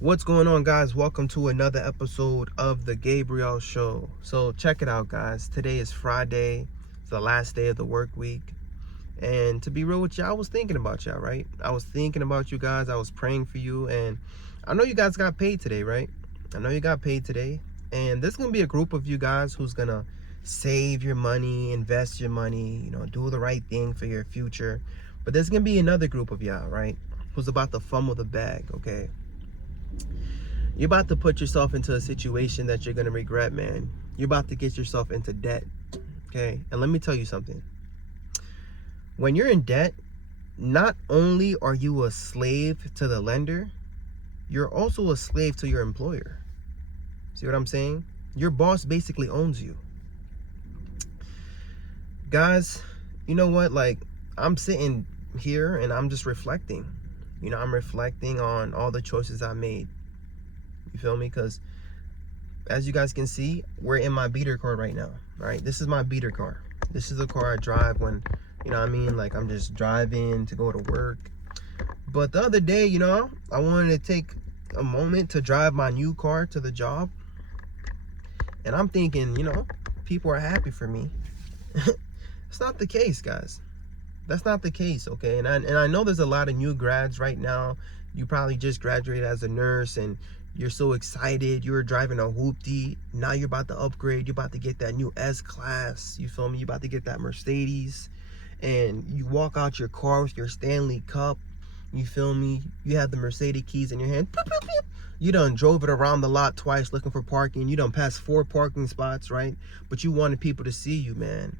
What's going on, guys? Welcome to another episode of the Gabriel Show. So check it out, guys. Today is Friday. It's the last day of the work week. And to be real with you, I was thinking about y'all, right? I was thinking about you guys. I was praying for you. And I know you guys got paid today, right? I know you got paid today. And there's going to be a group of you guys who's going to save your money, invest your money, do the right thing for your future. But there's going to be another group of y'all, right? Who's about to fumble the bag, okay? You're about to put yourself into a situation that you're going to regret, man. You're about to get yourself into debt, okay? And let me tell you something. When you're in debt, not only are you a slave to the lender, you're also a slave to your employer. See what I'm saying? Your boss basically owns you. Guys, you know what? Like, I'm sitting here and I'm just reflecting. I'm reflecting on all the choices I made. You feel me? Because as you guys can see, we're in my beater car right now, right? This is my beater car. This is the car I drive when, like I'm just driving to go to work. But the other day, I wanted to take a moment to drive my new car to the job. And I'm thinking, people are happy for me. It's not the case, guys. That's not the case, okay? And I know there's a lot of new grads right now. You probably just graduated as a nurse and you're so excited. You were driving a hoopty. Now you're about to upgrade. You're about to get that new S-Class. You feel me? You're about to get that Mercedes. And you walk out your car with your Stanley Cup. You feel me? You have the Mercedes keys in your hand. Boop, boop, boop. You done drove it around the lot twice looking for parking. You done passed 4 parking spots, right? But you wanted people to see you, man.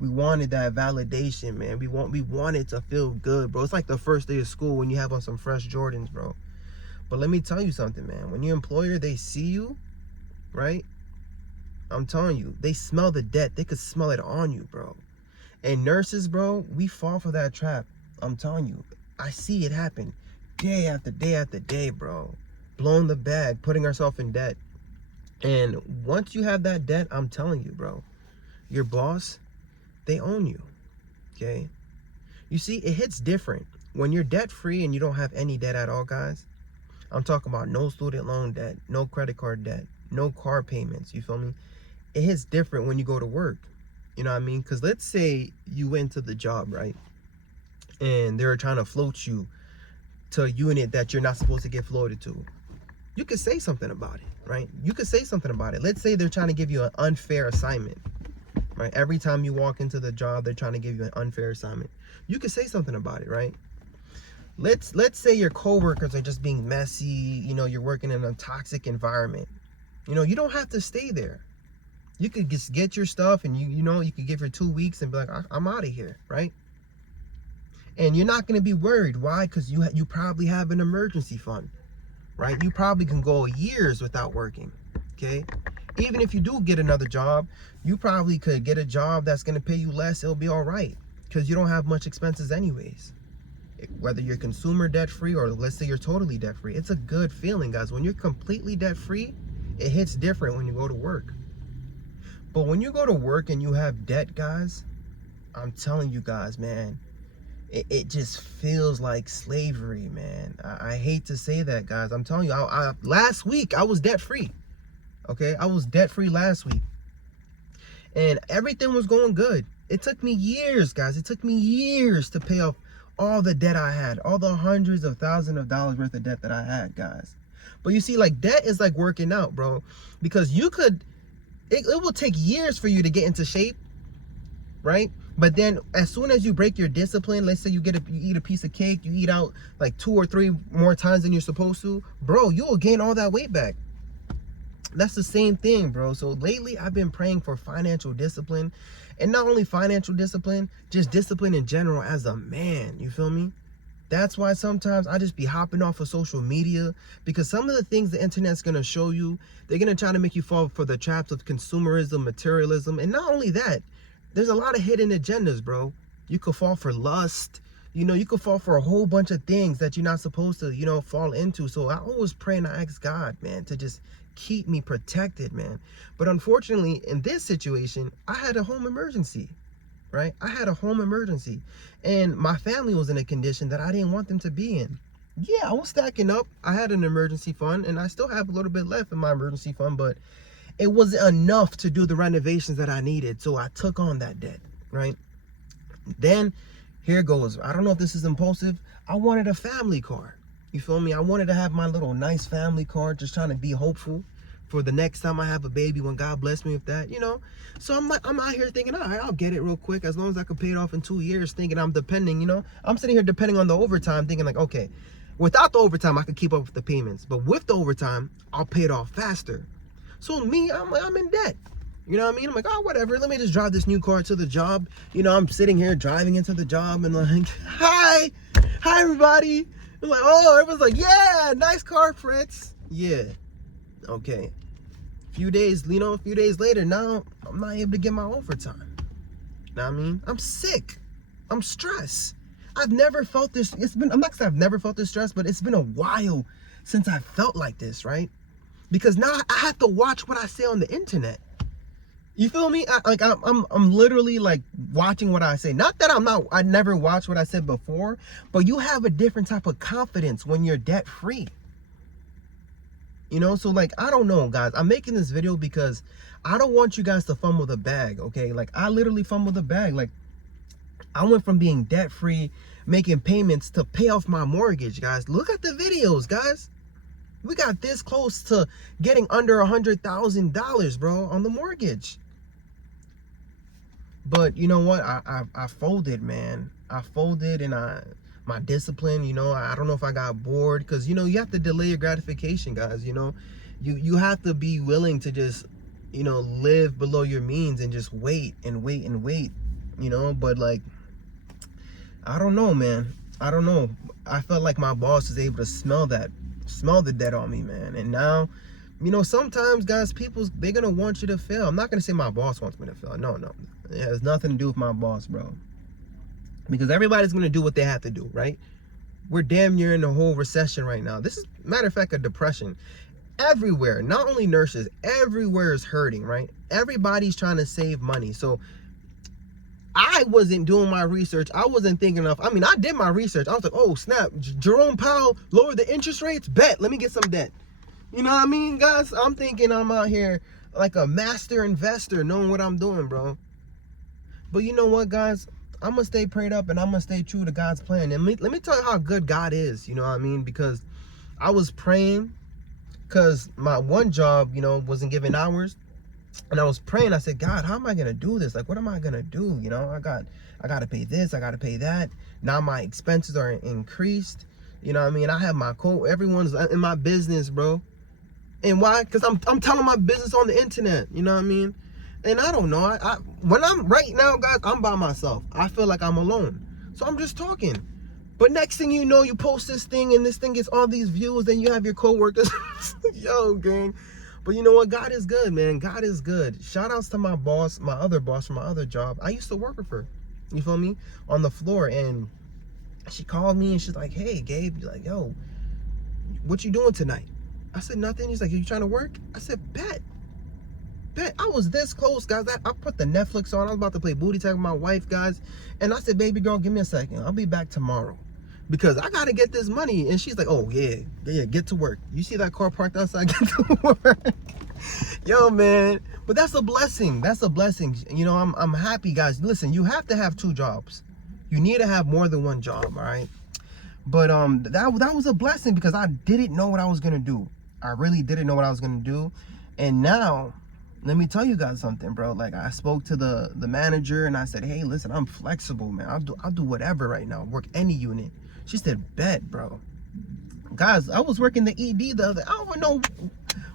We wanted that validation, man. We wanted to feel good, bro. It's like the first day of school when you have on some fresh Jordans, bro. But let me tell you something, man. When your employer, they see you, right? I'm telling you, they smell the debt. They could smell it on you, bro. And nurses, bro, we fall for that trap. I'm telling you. I see it happen day after day after day, bro. Blowing the bag, putting ourselves in debt. And once you have that debt, I'm telling you, bro, your boss, they own you, okay? You see, it hits different. When you're debt-free and you don't have any debt at all, guys, I'm talking about no student loan debt, no credit card debt, no car payments, you feel me? It hits different when you go to work, you know what I mean? Because let's say you went to the job, right? And they're trying to float you to a unit that you're not supposed to get floated to. You could say something about it, right? You could say something about it. Let's say they're trying to give you an unfair assignment, right? Every time you walk into the job, they're trying to give you an unfair assignment. You could say something about it, right? Let's say your coworkers are just being messy, you're working in a toxic environment. You don't have to stay there. You could just get your stuff and you could give her 2 weeks and be like, I'm out of here, right? And you're not going to be worried. Why? Because you probably have an emergency fund, right? You probably can go years without working, okay? Even if you do get another job, you probably could get a job that's going to pay you less. It'll be all right because you don't have much expenses anyways. Whether you're consumer debt-free or let's say you're totally debt-free, it's a good feeling, guys. When you're completely debt-free, it hits different when you go to work. But when you go to work and you have debt, guys, I'm telling you guys, man, it just feels like slavery, man. I hate to say that, guys. I'm telling you, last week I was debt-free. Okay, I was debt-free last week. And everything was going good. It took me years, guys. It took me years to pay off all the debt I had. All the hundreds of thousands of dollars worth of debt that I had, guys. But you see, like, debt is like working out, bro. Because it will take years for you to get into shape, right? But then as soon as you break your discipline, let's say you eat a piece of cake, you eat out like 2 or 3 more times than you're supposed to, bro, you will gain all that weight back. That's the same thing, bro. So lately I've been praying for financial discipline, and not only financial discipline, just discipline in general as a man. You feel me? That's why sometimes I just be hopping off of social media, because some of the things the internet's going to show you, they're going to try to make you fall for the traps of consumerism, materialism. And not only that, there's a lot of hidden agendas, bro. You could fall for lust. You could fall for a whole bunch of things that you're not supposed to, fall into. So I always pray and I ask God, man, to just keep me protected, man. But unfortunately, in this situation, I had a home emergency, right? I had a home emergency, and my family was in a condition that I didn't want them to be in. Yeah, I was stacking up. I had an emergency fund, and I still have a little bit left in my emergency fund, but it wasn't enough to do the renovations that I needed. So I took on that debt, right? Then here goes. I don't know if this is impulsive. I wanted a family car. You feel me? I wanted to have my little nice family car, just trying to be hopeful for the next time I have a baby, when God bless me with that, you know. So I'm out here thinking, all right, I'll get it real quick, as long as I can pay it off in 2 years, thinking I'm depending, you know. I'm sitting here depending on the overtime, thinking like, okay, without the overtime I could keep up with the payments, but with the overtime I'll pay it off faster. So me, I'm in debt. You know what I mean? I'm like, oh, whatever. Let me just drive this new car to the job. You know, I'm sitting here driving into the job and like, hi everybody. I'm like, oh, everyone's like, yeah, nice car, Fritz. Yeah, okay. A few days later, now I'm not able to get my overtime. You know what I mean? I'm sick. I'm stressed. I've never felt this. I'm not saying I've never felt this stress, but it's been a while since I felt like this, right? Because now I have to watch what I say on the internet. You feel me? I'm literally like watching what I say. Not that I never watched what I said before, but you have a different type of confidence when you're debt free. You know, so like, I don't know, guys. I'm making this video because I don't want you guys to fumble the bag, okay? Like, I literally fumbled the bag. Like, I went from being debt free, making payments, to pay off my mortgage, guys. Look at the videos, guys. We got this close to getting under $100,000, bro, on the mortgage. But you know what? I folded, man. I folded, and my discipline, you know, I don't know if I got bored, because, you know, you have to delay your gratification, guys. You know, you have to be willing to just, you know, live below your means and just wait and wait and wait, you know. But like, I don't know, man. I don't know. I felt like my boss was able to smell the debt on me, man. And now, you know, sometimes, guys, they're gonna want you to fail. I'm not gonna say my boss wants me to fail. No. It has nothing to do with my boss, bro. Because everybody's gonna do what they have to do, right? We're damn near in the whole recession right now. This is, matter of fact, a depression. Everywhere, not only nurses, everywhere is hurting, right? Everybody's trying to save money. So I wasn't doing my research. I wasn't thinking enough. I mean, I did my research. I was like, oh, snap. Jerome Powell lowered the interest rates? Bet. Let me get some debt. You know what I mean, guys? I'm thinking I'm out here like a master investor, knowing what I'm doing, bro. But you know what, guys? I'm going to stay prayed up, and I'm going to stay true to God's plan. And let me tell you how good God is, you know what I mean? Because I was praying, because my one job, you know, wasn't giving hours. And I was praying. I said, God, how am I going to do this? Like, what am I going to do? You know, I got to pay this. I got to pay that. Now my expenses are increased. You know what I mean? I have everyone's in my business, bro. And why? Because I'm telling my business on the internet. You know what I mean? And I don't know. When I'm right now, guys, I'm by myself. I feel like I'm alone. So I'm just talking. But next thing you know, you post this thing, and this thing gets all these views. Then you have your coworkers. Yo, gang. But you know what? God is good, man. God is good. Shout outs to my boss, my other boss from my other job. I used to work with her. You feel me? On the floor. And she called me, and she's like, hey, Gabe. She's like, yo, what you doing tonight? I said, nothing. He's like, are you trying to work? I said, bet. I was this close, guys. I put the Netflix on. I was about to play booty tag with my wife, guys. And I said, baby girl, give me a second. I'll be back tomorrow, because I got to get this money. And she's like, oh, yeah, get to work. You see that car parked outside? Get to work. Yo, man. But that's a blessing. That's a blessing. You know, I'm happy, guys. Listen, you have to have 2 jobs. You need to have more than 1 job, all right? But that was a blessing, because I didn't know what I was going to do. I really didn't know what I was going to do. And now, let me tell you guys something, bro. Like, I spoke to the manager, and I said, hey, listen, I'm flexible, man. I'll do whatever right now. Work any unit. She said, bet, bro. Guys, I was working the ED the other. I don't know,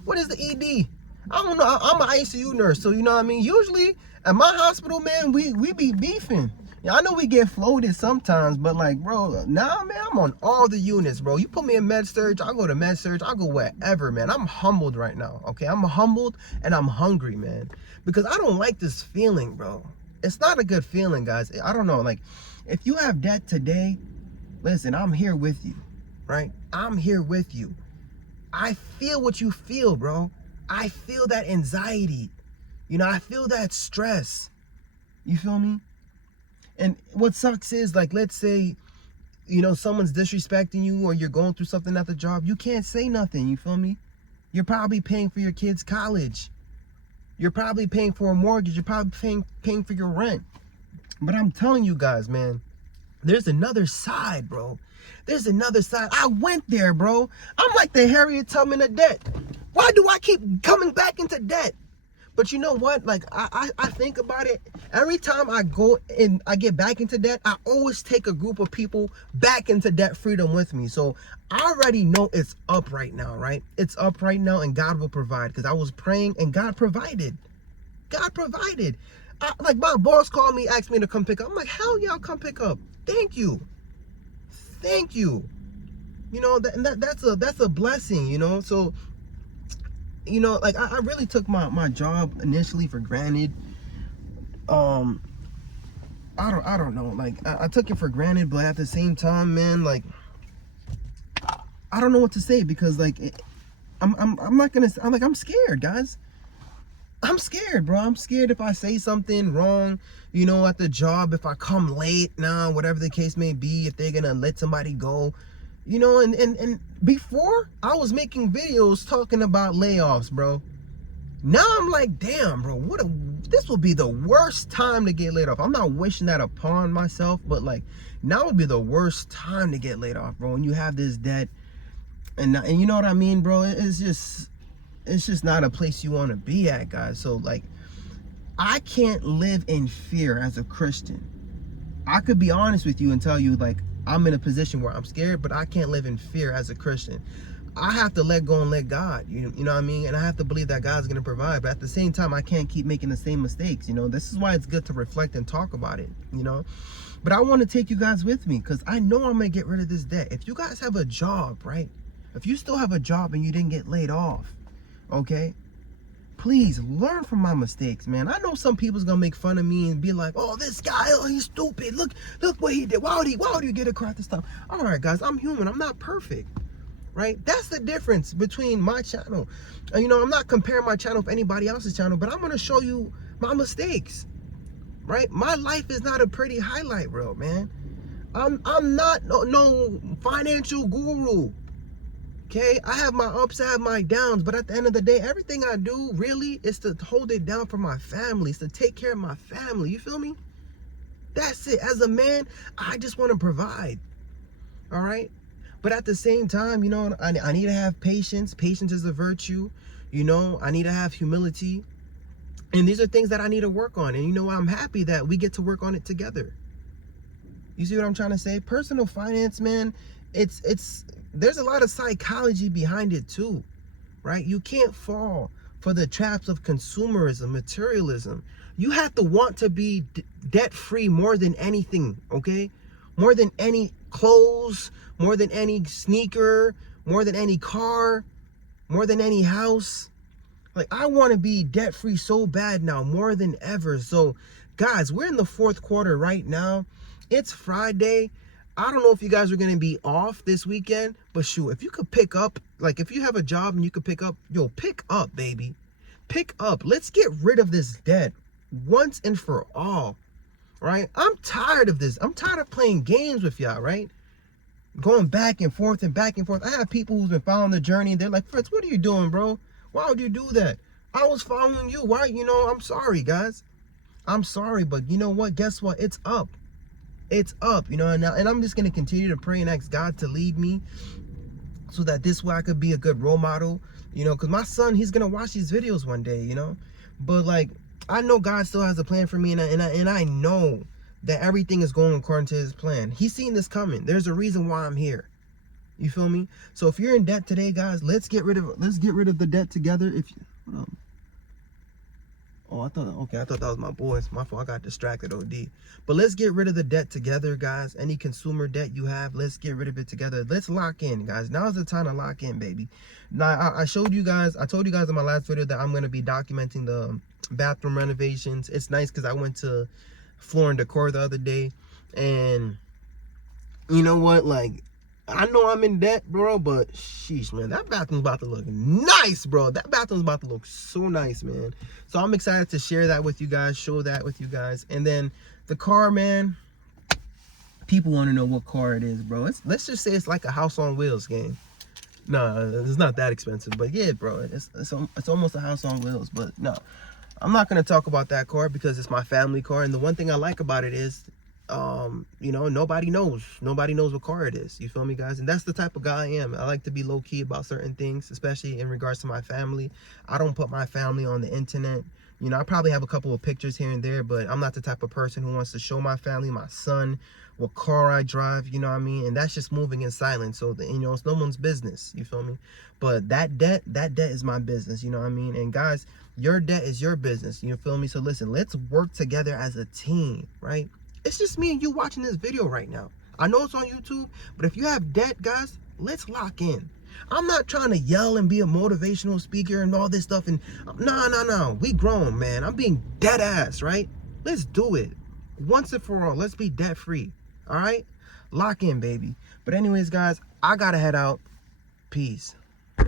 what is the ED? I don't know. I'm an ICU nurse, so you know what I mean. Usually at my hospital, man, we be beefing. Yeah, I know we get floated sometimes, but like, bro, nah, man, I'm on all the units, bro. You put me in med surge, I'll go to med surge, I'll go wherever, man. I'm humbled right now, okay? I'm humbled, and I'm hungry, man, because I don't like this feeling, bro. It's not a good feeling, guys. I don't know, like, if you have debt today, listen, I'm here with you, right? I'm here with you. I feel what you feel, bro. I feel that anxiety. You know, I feel that stress. You feel me? And what sucks is, like, let's say someone's disrespecting you or you're going through something at the job, you can't say nothing. You feel me? You're probably paying for your kids' college. You're probably paying for a mortgage. You're probably paying for your rent. But I'm telling you guys, man, there's another side, bro. There's another side. I went there, bro. I'm like the Harriet Tubman of debt. Why do I keep coming back into debt? But you know what? Like, I think about it. Every time I go and I get back into debt, I always take a group of people back into debt freedom with me. So I already know it's up right now, right? It's up right now, and God will provide. Because I was praying and God provided. God provided. Like, my boss called me, asked me to come pick up. I'm like, hell yeah, I'll come pick up. Thank you. Thank you. That's a blessing, So, like, I really took my job initially for granted. I don't know. Like, I took it for granted, but at the same time, man, like, I don't know what to say, because like I'm not gonna. I'm scared, guys. I'm scared, bro. I'm scared if I say something wrong, at the job, if I come late now, whatever the case may be, if they're gonna let somebody go. And before, I was making videos talking about layoffs, bro. Now I'm like, damn, bro, this will be the worst time to get laid off. I'm not wishing that upon myself, but like, now would be the worst time to get laid off, bro. When you have this debt, and you know what I mean, bro? It's just not a place you want to be at, guys. So like, I can't live in fear as a Christian. I could be honest with you and tell you, like, I'm in a position where I'm scared, but I can't live in fear as a Christian. I have to let go and let God, you know what I mean? And I have to believe that God's going to provide. But at the same time, I can't keep making the same mistakes, This is why it's good to reflect and talk about it, But I want to take you guys with me, because I know I'm going to get rid of this debt. If you guys have a job, right? If you still have a job and you didn't get laid off, okay? Please learn from my mistakes, man. I know some people's gonna make fun of me and be like, "Oh, this guy, oh, he's stupid. Look what he did. Why would you get across this stuff?" All right, guys, I'm human. I'm not perfect, right? That's the difference between my channel. I'm not comparing my channel with anybody else's channel, but I'm gonna show you my mistakes, right? My life is not a pretty highlight reel, man. I'm not no financial guru. Okay, I have my ups, I have my downs, but at the end of the day, everything I do really is to hold it down for my family, is to take care of my family. You feel me? That's it. As a man, I just want to provide. All right? But at the same time, I need to have patience. Patience is a virtue. I need to have humility. And these are things that I need to work on. And I'm happy that we get to work on it together. You see what I'm trying to say? Personal finance, man, there's a lot of psychology behind it too, right? You can't fall for the traps of consumerism, materialism. You have to want to be debt-free more than anything, okay? More than any clothes, more than any sneaker, more than any car, more than any house. Like, I want to be debt-free so bad now, more than ever. So, guys, we're in the fourth quarter right now. It's Friday. I don't know if you guys are going to be off this weekend, but shoot, if you could pick up, like, if you have a job and you could pick up, pick up, baby. Pick up. Let's get rid of this debt once and for all, right? I'm tired of this. I'm tired of playing games with y'all, right? Going back and forth and back and forth. I have people who's been following the journey. They're like, Fritz, what are you doing, bro? Why would you do that? I was following you. Why? I'm sorry, guys. I'm sorry, but you know what? Guess what? It's up. It's up, and I'm just going to continue to pray and ask God to lead me so that this way I could be a good role model, because my son, he's going to watch these videos one day, but like, I know God still has a plan for me, and I know that everything is going according to his plan. He's seen this coming. There's a reason why I'm here. You feel me? So if you're in debt today, guys, let's get rid of the debt together. I thought that was my boys. My fault, I got distracted, OD. But let's get rid of the debt together, guys. Any consumer debt you have, let's get rid of it together. Let's lock in, guys. Now's the time to lock in, baby. Now, I told you guys in my last video that I'm going to be documenting the bathroom renovations. It's nice because I went to Floor and Decor the other day. And you know what? Like, I know I'm in debt, bro, but sheesh, man, that bathroom's about to look nice, bro. That bathroom's about to look so nice, man. So I'm excited to share that with you guys, show that with you guys. And then the car, man, People want to know what car it is, bro. Let's just say it's like a house on wheels game. No, it's not that expensive, but yeah, bro, it's almost a house on wheels. But no, I'm not gonna talk about that car because it's my family car, and the one thing I like about it is, nobody knows what car it is. You feel me, guys? And that's the type of guy I am. I like to be low key about certain things, especially in regards to my family. I don't put my family on the internet. I probably have a couple of pictures here and there, but I'm not the type of person who wants to show my family, my son, what car I drive, you know what I mean? And that's just moving in silence. So, it's no one's business, you feel me? But that debt is my business, you know what I mean? And guys, your debt is your business, you feel me? So listen, let's work together as a team, right? It's just me and you watching this video right now. I know it's on YouTube, but if you have debt, guys, let's lock in. I'm not trying to yell and be a motivational speaker and all this stuff. And no. We grown, man. I'm being dead ass, right? Let's do it. Once and for all, let's be debt free. All right? Lock in, baby. But anyways, guys, I gotta head out. Peace.